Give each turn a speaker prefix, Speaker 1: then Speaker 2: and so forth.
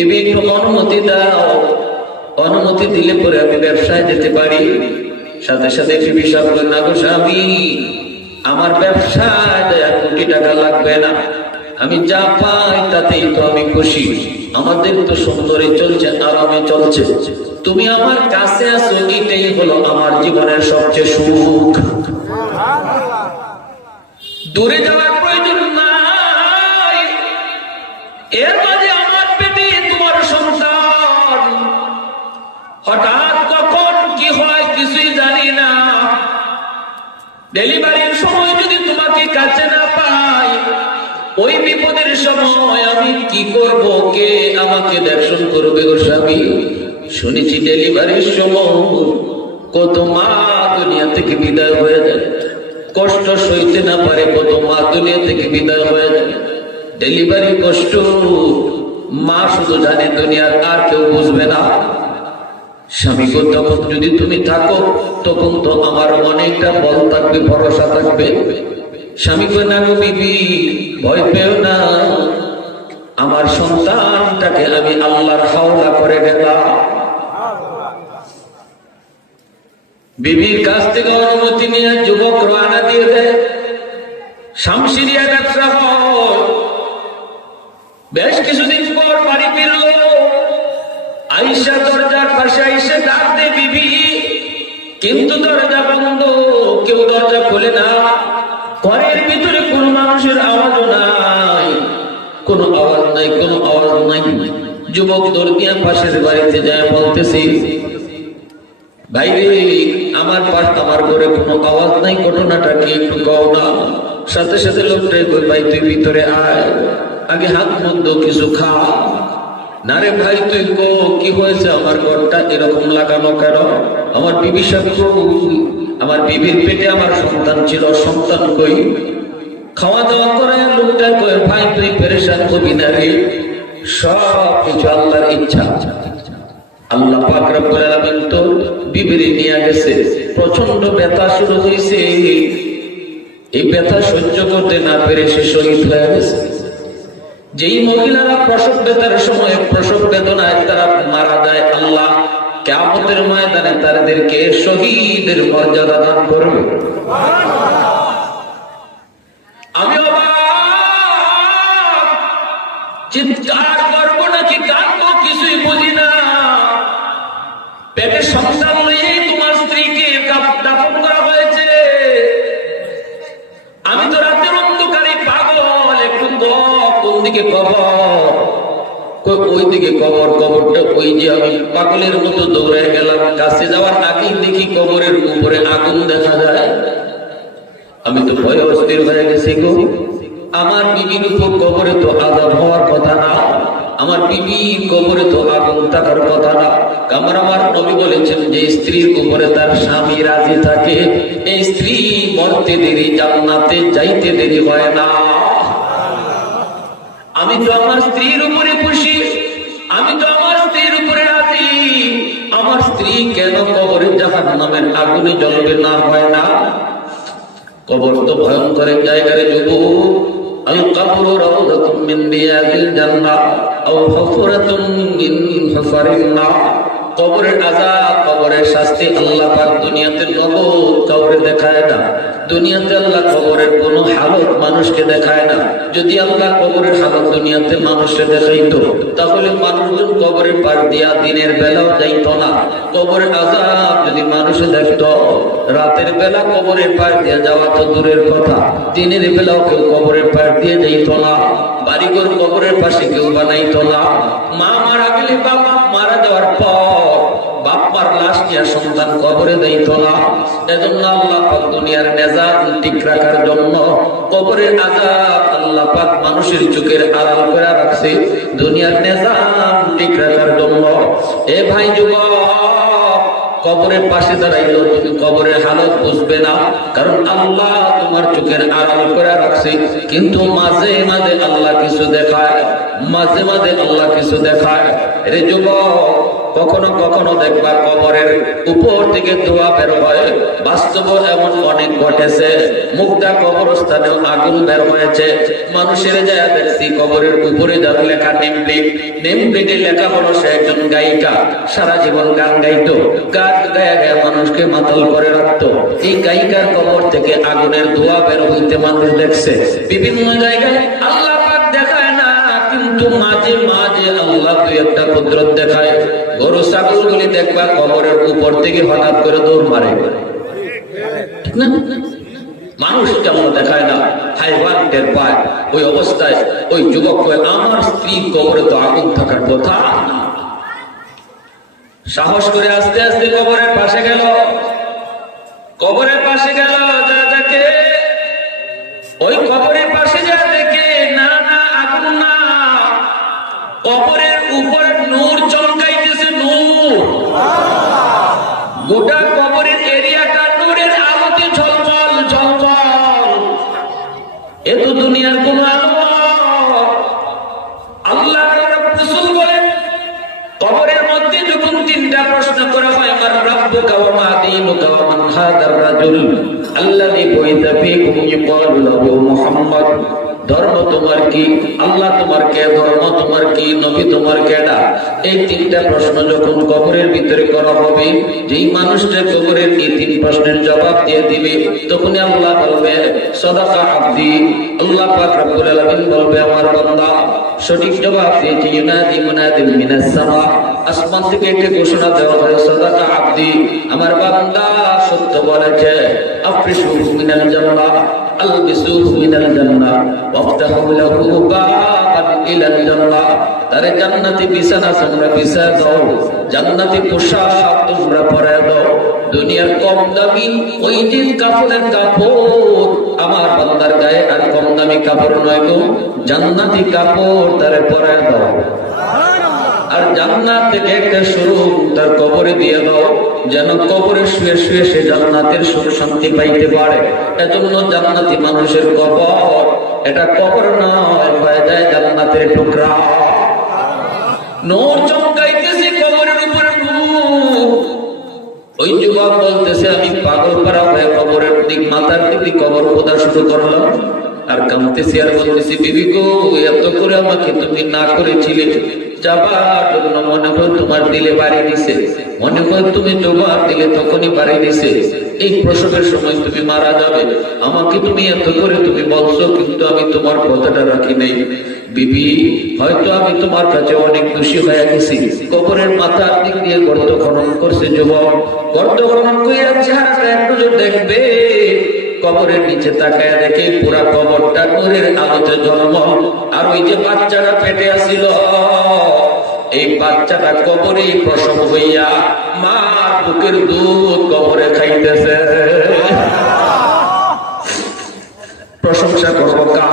Speaker 1: একটু অনুমতি দাও। অনুমতি দিলে পরে আমি ব্যবসায় যেতে পারি। সাথে সাথে বিবি সাহেব বললেন, না গো আমার ব্যবসায় কোটি টাকা লাগবে না। আমি যা পাই তাতেই তো আমি খুশি। আমাদের তো সুন্দরই চলছে আরামে চলছে। তুমি আমার কাছে আসো এটাই হলো আমার জীবনের সবচেয়ে সুখ। দূরে যাওয়ার প্রয়োজন নাই। এর মাঝে আমার পেটে তোমার সন্তান হঠাৎ কখন কি হয় কিছুই জানি না। ডেলিভারির সময় যদি তোমাকে কাছে না পাই, ওই বিপদের সময় আমি কি করব? কে আমাকে দর্শন করবে গো স্বামী? শুনেছি ডেলিভারির সময় কত মা দুনিয়া থেকে বিদায় হয়ে যায়। কষ্ট সইতে না পারে কত মা দুনিয়া থেকে বিদায় হয়ে যায়। ডেলিভারি কষ্ট মা শুধু জানে দুনিয়ার আর কেউ বুঝবে না। স্বামী গো, তখন যদি তুমি থাকো, তখন তো আমার অনেকটা বল থাকবে, ভরসা থাকবে। স্বামী গো, না গো বিবি, ভয় পেও না। আমার সন্তানটাকে আমি আল্লাহর হাওলা করে গেলাম বিবির কাছ থেকে অনুমতি নিয়ে যুবক রানা দিয়ে দেয়। শামসিরিয়া ব্যবসা হয় বেশ কিছুদিন পর বাড়ি ফিরল আইসা দরজার পাশে আইসে ডাক বিবি। কিন্তু দরজা বন্ধ, কেউ দরজা খোলে না। ঘরের ভিতরে কোন মানুষের আওয়াজও নাই। কোনো আওয়াজ নাই, কোনো আওয়াজ নাই। যুবক দরদিয়া পাশের বাড়িতে যায় বলতেছি, ভাই আমার পাশ আমার ঘরে কোনো আওয়াজ নাই, ঘটনাটা কি একটু কও না। সাথে সাথে লোকটাই ভাই, তুই ভিতরে আয়। আগে হাত মন্দ কিছু খা। না রে ভাই, তুই কো কি হয়েছে? আমার ঘরটা এরকম লাগানো কেন? আমার বিবি আমার বিবির পেটে আমার সন্তান ছিল, সন্তান কই? খাওয়া দাওয়া করে লোকটা কই ভাই, তুই পেরেশান হবি না রে? সব কিছু আল্লাহর ইচ্ছা। আল্লাহ পাক রব্বুল তো বিবিরি নিয়ে গেছে। প্রচণ্ড ব্যথা শুরু হয়েছে এই ব্যথা সহ্য করতে না পেরে সে শহীদ হয়ে গেছে। যেই মহিলারা প্রসব বেতার সময় প্রসব বেদনায় তারা মারা যায়, আল্লাহ কেমতের ময়দানে তাদেরকে শহীদের মর্যাদা দান করবে। আমি চিৎকার করব নাকি কাঁদবো কিছুই বুঝি না। পেটে সন্তান দিকে কবর। ওই দিকে কবর, কবরটা ওই যে আমি পাগলের মতো দৌড়ে গেলাম। কাছে যাওয়ার আগেই দেখি কবরের উপরে আগুন দেখা যায়। আমি তো ভয়ে অস্থির হয়ে গেছি গো। আমার বিবির উপর কবরে তো আজাব হওয়ার কথা না। আমার বিবি কবরে তো আগুন থাকার কথা না। আমার নবী বলেছেন যে, স্ত্রীর উপরে তার স্বামী রাজি থাকে। এই স্ত্রী মরতে দেরি, জান্নাতে যাইতে দেরি হয় না। আমি তো আমার স্ত্রীর উপরে খুশি। আমি তো আমার স্ত্রীর উপরে রাজি। আমার স্ত্রী কেন কবরে জাহান নামের আগুনে জ্বলবে না, হয় না? কবর তো ভয়ঙ্কর এক জায়গায় যুব কবরের আযাব কবরের শাস্তি আল্লাহ দুনিয়াতে নগদ কবরে দেখায় না। দুনিয়াতে আল্লাহ কবরের কোন হালত মানুষকে দেখায় না। যদি আল্লাহ কবরের হালত দুনিয়াতে মানুষকে দেখাইতো, তাহলে মানুষজন কবরের পার দিয়া দিনের বেলাও যাইতো না। কবরের আজাব যদি মানুষে দেখতো, রাতের বেলা কবরের পার দিয়ে যাওয়া তো দূরের কথা, দিনের বেলাও কেউ কবরের পার দিয়ে যাইতো না। বাড়িঘর কবরের পাশে কেউ বানাইতো না। মা মারা গেলে বাবা মারা যাওয়ার পর বাপ্পার লাশ নিয়ে সন্তান কবরে দিত না? এজন্য আল্লাহ পাক দুনিয়ার নেজাত ঠিক রাখার জন্য কবরের আজাব আল্লাহ পাক মানুষের চোখের আড়াল করে রাখছে। দুনিয়ার নেজাত ঠিক রাখার জন্য। এ ভাই যুবক, কবরের পাশে দাঁড়াইলো, তুমি কবরের হালত বুঝবে না। কারণ আল্লাহ তোমার চোখের আড়াল করে রাখছে। কিন্তু মাঝে মাঝে আল্লাহ কিছু দেখায়। মাঝে মাঝে আল্লাহ কিছু দেখায়। রে যুবক, কখনো কখনো দেখবা কবরের উপর থেকে ধোয়া বের হয়। বাস্তব এমন অনেক ঘটেছে। মুক্তা কবরস্থানেও আগুন বের হয়েছে। মানুষের যায় দেখছি কবরের উপরে যার লেখা নেম প্লেট নেম লেখা হলো সে একজন গায়িকা। সারা জীবন গান গাইতো। গান গায়ে গায়ে মানুষকে মাতাল করে রাখতো। এই গায়িকার কবর থেকে আগুনের ধোয়া বের হইতে মানুষ দেখছে। বিভিন্ন জায়গায় আল্লাহ মাঝে মাঝে আল্লাহ দুই একটা কুদরত দেখায়, গরু, ছাগল দেখবা কবরের উপর থেকে হঠাৎ করে দৌড় মারে? মানুষ কেমন দেখায় না? যুবক আমার স্ত্রী কবরে তো আগুন থাকার কথা। সাহস করে আস্তে আস্তে কবরের পাশে গেল। কবরের পাশে গেল এ তো দুনিয়ার কোন আলো আল্লাহ রসুল বলেন, কবরের মধ্যে যখন তিনটা প্রশ্ন করা হয়, আমার রব্ব কাওয়া দীনুকা ওয়া মান হাদার রাজুল, আল্লাযী বুইতা ফীকুম ইউকালু লাহু মুহাম্মদ। ধর্ম তোমার কি? আল্লাহ তোমার কে, ধর্ম তোমার কি, নবী তোমার কেডা এই তিনটা প্রশ্ন যখন কবরের ভিতরে করা হবে, যেই মানুষটা কবরের এই তিন প্রশ্নের জবাব দিয়ে দিবে, তখনই আল্লাহ বলবে, সদাকা আব্দি। আল্লাহ পাক রব্বুল আলামিন বলবে, আমার বান্দা। সঠিক জবাব দিয়েছে, ইউনাদি মুনাদিম মিনাস সামা। আসমান থেকে একটি ঘোষণা দেওয়া হয় সদাকা আব্দি, আমার বান্দা সত্য বলেছে কম দামি ওই দিন আমার বান্দার গায়ে আর কম দামি কাপড় নয় গো, জান্নাতি কাপড় তারে পরে দাও। আর জান্নাত থেকে একটা শুরু তার কবরে দিয়ে দাও, যেন কবরে শুয়ে শুয়ে সে জান্নাতের সুখ শান্তি পাইতে পারে। এজন্য জান্নাতি মানুষের কবর, এটা কবর নয়, হয়ে যায় জান্নাতের টুকরা। নূর চমকাইতেছে কবরের উপরে ওই যুবক বলতেছে, আমি পাগল হয়ে কবরের দিক দিক কবর খোদা শুরু করলাম। আর কামতেছি আর বলতেছি, বিবি গো, এত করে আমাকে তুমি না করেছিলে। আমি তোমার কথাটা রাখি বিবি, হয়তো আমি তোমার কাছে অনেক খুশি হয়ে গেছি। কবরের মাথার দিক দিয়ে গর্ত খনন করছে যুবক। গর্ত খনন দেখবে। কবরের নিচে তাকায় দেখে পুরা কবরটা নূরের আলোতে জন্ম। আর ওই যে বাচ্চাটা পেটে আসিল। এই বাচ্চাটা কবরে প্রসব হইয়া মা বুকের দুধ কবরে খাইতেছে। প্রশংসা করব কার